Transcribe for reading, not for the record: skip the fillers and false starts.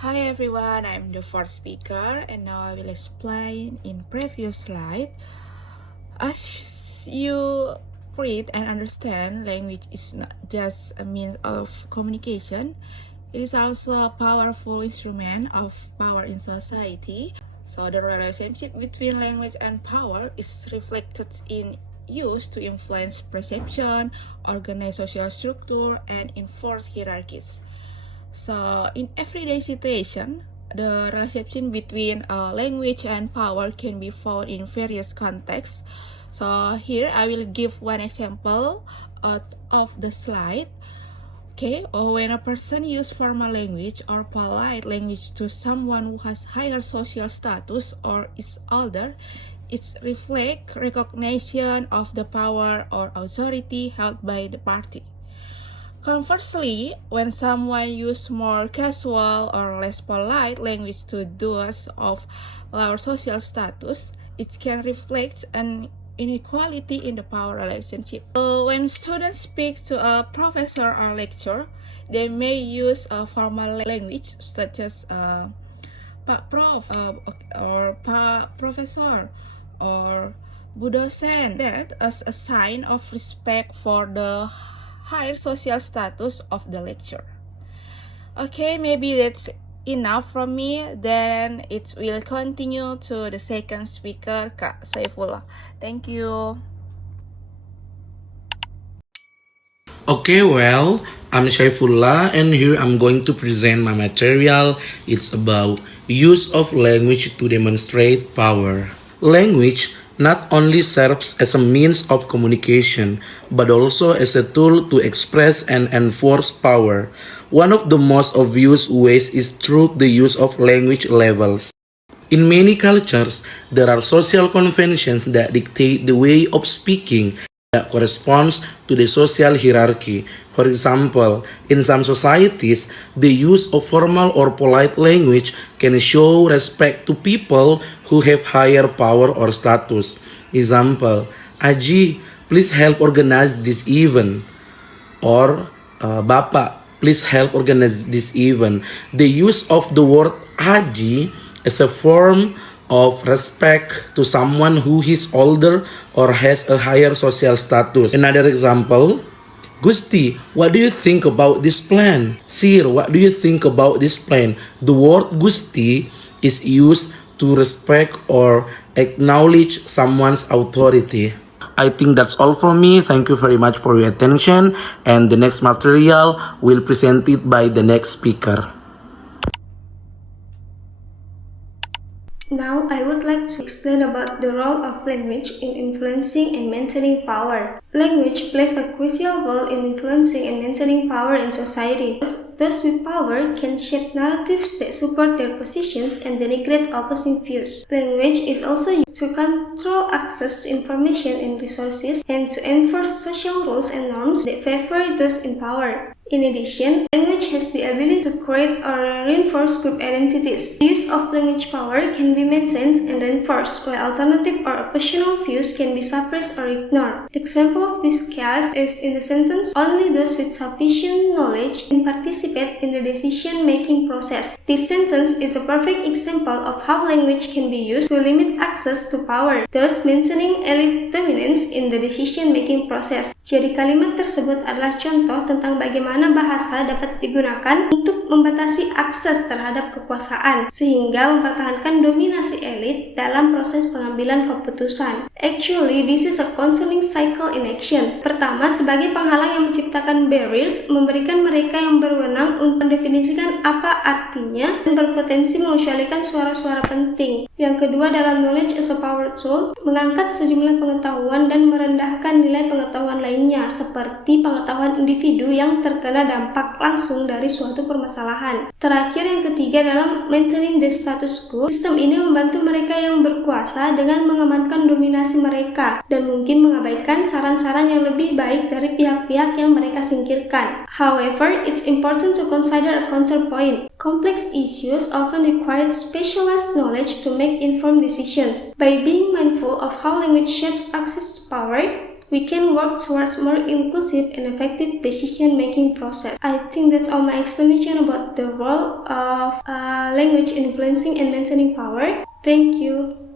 Hi everyone, I'm the fourth speaker and now I will explain in previous slide. As you read and understand, language is not just a means of communication, it is also a powerful instrument of power in society. So the relationship between language and power is reflected in use to influence perception, organize social structure, and enforce hierarchies. So in everyday situation, the relationship between language and power can be found in various contexts. So here I will give one example of the slide. Okay, when a person uses formal language or polite language to someone who has higher social status or is older, it reflects recognition of the power or authority held by the party. Conversely, when someone uses more casual or less polite language to those of lower social status, it can reflect an inequality in the power relationship. When students speak to a professor or lecturer, they may use a formal language such as Pak Prof or Pak Professor or Bu Dosen, that as a sign of respect for the higher social status of the lecturer. Okay, maybe that's enough from me. Then it will continue to the second speaker, Kak Saifullah. Thank you. Okay, well, I'm Syaifullah and here I'm going to present my material. It's about use of language to demonstrate power. Language not only serves as a means of communication, but also as a tool to express and enforce power. One of the most obvious ways is through the use of language levels. In many cultures, there are social conventions that dictate the way of speaking that corresponds to the social hierarchy. For example, in some societies, the use of formal or polite language can show respect to people who have higher power or status. Example, Aji, please help organize this event. Or Bapak, please help organize this event. The use of the word Aji is a form of respect to someone who is older or has a higher social status. Another example, Gusti, what do you think about this plan? Sir, what do you think about this plan? The word Gusti is used to respect or acknowledge someone's authority. I think that's all from me. Thank you very much for your attention. And the next material will presented by the next speaker. Now I would like to explain about the role of language in influencing and maintaining power. Language plays a crucial role in influencing and maintaining power in society. Those with power can shape narratives that support their positions and denigrate opposing views. Language is also used to control access to information and resources and to enforce social rules and norms that favor those in power. In addition, language has the ability to create or reinforce group identities. The use of language power can be maintained and reinforced, while alternative or oppositional views can be suppressed or ignored. Example of this case is in the sentence, only those with sufficient knowledge can participate in the decision-making process. This sentence is a perfect example of how language can be used to limit access to power, thus maintaining elite dominance in the decision-making process. Jadi kalimat tersebut adalah contoh tentang bagaimana bahasa dapat digunakan untuk membatasi akses terhadap kekuasaan, sehingga mempertahankan dominasi elit dalam proses pengambilan keputusan. Actually, this is a concerning cycle in action. Pertama, sebagai penghalang yang menciptakan barriers, memberikan mereka yang berwenang untuk mendefinisikan apa artinya dan berpotensi mengecualikan suara-suara penting. Yang kedua, dalam knowledge as a power tool, mengangkat sejumlah pengetahuan dan merendahkan nilai pengetahuan lainnya, seperti pengetahuan individu yang terkena dampak langsung dari suatu permasalahan. Terakhir, yang ketiga, dalam maintaining the status quo, sistem ini membantu mereka yang berkuasa dengan mengamankan dominasi mereka dan mungkin mengabaikan saran-saran yang lebih baik dari pihak-pihak yang mereka singkirkan. However, it's important to consider a counterpoint. Complex issues often require specialized knowledge to make informed decisions. By being mindful of how language shapes access to power, we can work towards more inclusive and effective decision-making process. I think that's all my explanation about the role of language influencing and maintaining power. Thank you.